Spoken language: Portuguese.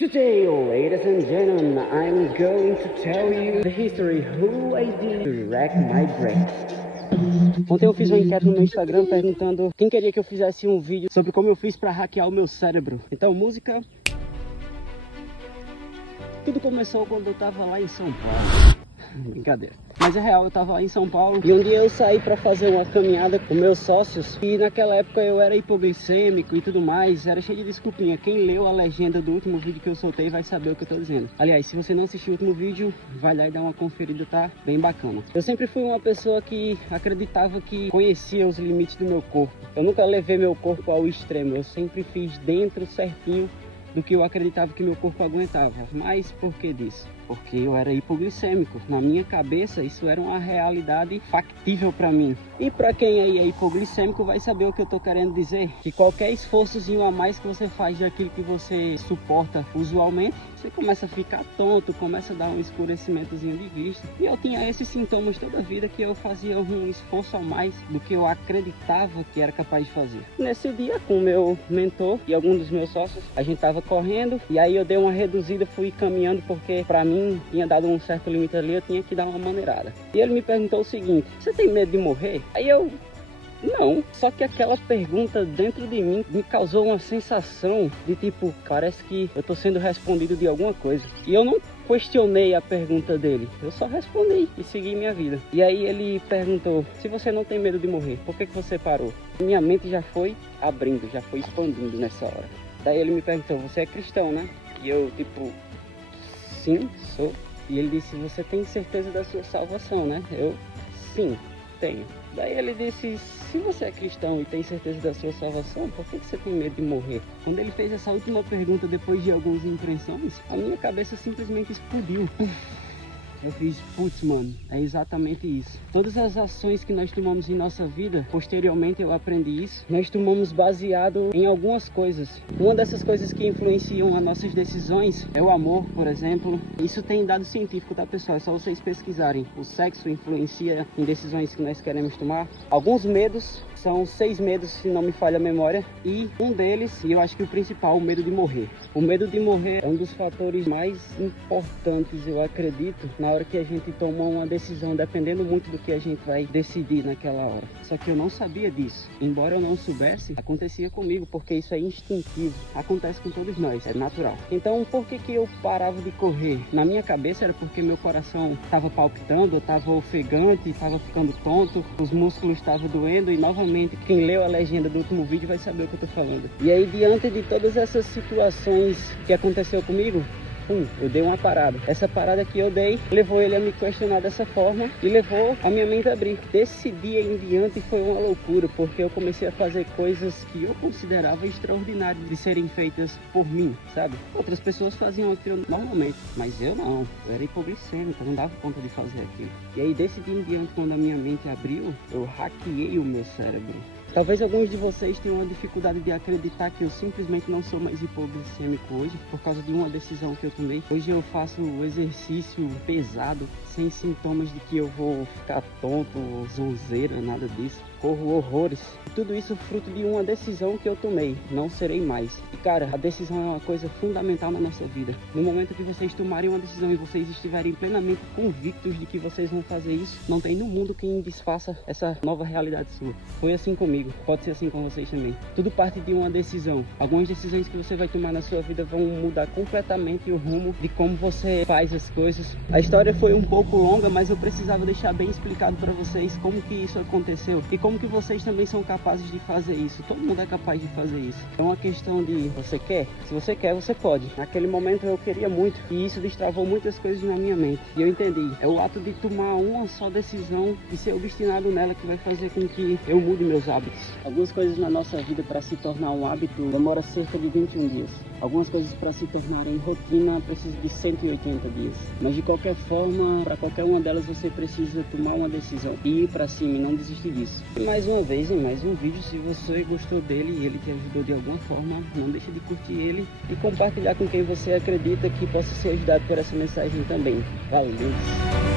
Today, ladies and gentlemen, I'm going to tell you the history who I did to wreck my brain. Ontem eu fiz uma enquete no meu Instagram perguntando quem queria que eu fizesse um vídeo sobre como eu fiz para hackear o meu cérebro. Então, música... Tudo começou quando eu tava lá em São Paulo. Brincadeira. Mas é real, eu tava lá em São Paulo e um dia eu saí pra fazer uma caminhada com meus sócios. E naquela época eu era hipoglicêmico e tudo mais, era cheio de desculpinha. Quem leu a legenda do último vídeo que eu soltei vai saber o que eu tô dizendo. Aliás, se você não assistiu o último vídeo, vai lá e dá uma conferida, tá bem bacana. Eu sempre fui uma pessoa que acreditava que conhecia os limites do meu corpo. Eu nunca levei meu corpo ao extremo, eu sempre fiz dentro certinho do que eu acreditava que meu corpo aguentava. Mas por que disso? Porque eu era hipoglicêmico. Na minha cabeça isso era uma realidade factível para mim. E para quem aí é hipoglicêmico vai saber o que eu tô querendo dizer. Que qualquer esforçozinho a mais que você faz daquilo que você suporta usualmente, você começa a ficar tonto, começa a dar um escurecimentozinho de vista. E eu tinha esses sintomas toda a vida, que eu fazia um esforço a mais do que eu acreditava que era capaz de fazer. Nesse dia, com o meu mentor e alguns dos meus sócios, a gente tava correndo e aí eu dei uma reduzida, fui caminhando porque para mim tinha dado um certo limite ali, eu tinha que dar uma maneirada. E ele me perguntou o seguinte: você tem medo de morrer? Aí eu... não, só que aquela pergunta dentro de mim me causou uma sensação de tipo, parece que eu tô sendo respondido de alguma coisa. E eu não questionei a pergunta dele, eu só respondi e segui minha vida. E aí ele perguntou: se você não tem medo de morrer, por que você parou? Minha mente já foi abrindo, já foi expandindo nessa hora. Daí ele me perguntou: você é cristão, né? E eu tipo, sim, sou. E ele disse: você tem certeza da sua salvação, né? Eu, sim, tenho. Daí ele disse: se você é cristão e tem certeza da sua salvação, por que você tem medo de morrer? Quando ele fez essa última pergunta, depois de algumas impressões, a minha cabeça simplesmente explodiu. Eu fiz, putz, mano, é exatamente isso. Todas as ações que nós tomamos em nossa vida, posteriormente eu aprendi isso, nós tomamos baseado em algumas coisas. Uma dessas coisas que influenciam as nossas decisões é o amor, por exemplo. Isso tem dado científico, tá, pessoal? É só vocês pesquisarem. O sexo influencia em decisões que nós queremos tomar. Alguns medos, são 6 medos, se não me falha a memória. E um deles, e eu acho que o principal, o medo de morrer. O medo de morrer é um dos fatores mais importantes, eu acredito, na hora que a gente toma uma decisão, dependendo muito do que a gente vai decidir naquela hora. Só que eu não sabia disso. Embora eu não soubesse, acontecia comigo, porque isso é instintivo. Acontece com todos nós, é natural. Então, por que eu parava de correr? Na minha cabeça era porque meu coração estava palpitando, eu estava ofegante, estava ficando tonto, os músculos estavam doendo e novamente, quem leu a legenda do último vídeo vai saber o que eu tô falando. E aí, diante de todas essas situações que aconteceu comigo, eu dei uma parada. Essa parada que eu dei levou ele a me questionar dessa forma e levou a minha mente a abrir. Desse dia em diante foi uma loucura, porque eu comecei a fazer coisas que eu considerava extraordinárias de serem feitas por mim, sabe? Outras pessoas faziam aquilo normalmente, mas eu não. Eu era hipoglicêmico, eu não dava conta de fazer aquilo. E aí desse dia em diante, quando a minha mente abriu, eu hackeei o meu cérebro. Talvez alguns de vocês tenham uma dificuldade de acreditar que eu simplesmente não sou mais hipoglicêmico hoje, por causa de uma decisão que eu tomei. Hoje eu faço exercício pesado, sem sintomas de que eu vou ficar tonto ou zonzeira, nada disso. Corro horrores. E tudo isso fruto de uma decisão que eu tomei. Não serei mais. E cara, a decisão é uma coisa fundamental na nossa vida. No momento que vocês tomarem uma decisão e vocês estiverem plenamente convictos de que vocês vão fazer isso, não tem no mundo quem desfaça essa nova realidade sua. Foi assim comigo. Pode ser assim com vocês também. Tudo parte de uma decisão. Algumas decisões que você vai tomar na sua vida vão mudar completamente o rumo de como você faz as coisas. A história foi um pouco longa, mas eu precisava deixar bem explicado para vocês como que isso aconteceu e como que vocês também são capazes de fazer isso. Todo mundo é capaz de fazer isso. É uma questão de você quer? Se você quer, você pode. Naquele momento eu queria muito e isso destravou muitas coisas na minha mente. E eu entendi. É o ato de tomar uma só decisão e ser obstinado nela que vai fazer com que eu mude meus hábitos. Algumas coisas na nossa vida, para se tornar um hábito, demora cerca de 21 dias. Algumas coisas para se tornarem rotina precisam de 180 dias. Mas de qualquer forma, para qualquer uma delas você precisa tomar uma decisão e ir para cima e não desistir disso. E mais uma vez, em mais um vídeo, se você gostou dele e ele te ajudou de alguma forma, não deixe de curtir ele e compartilhar com quem você acredita que possa ser ajudado por essa mensagem também. Valeu!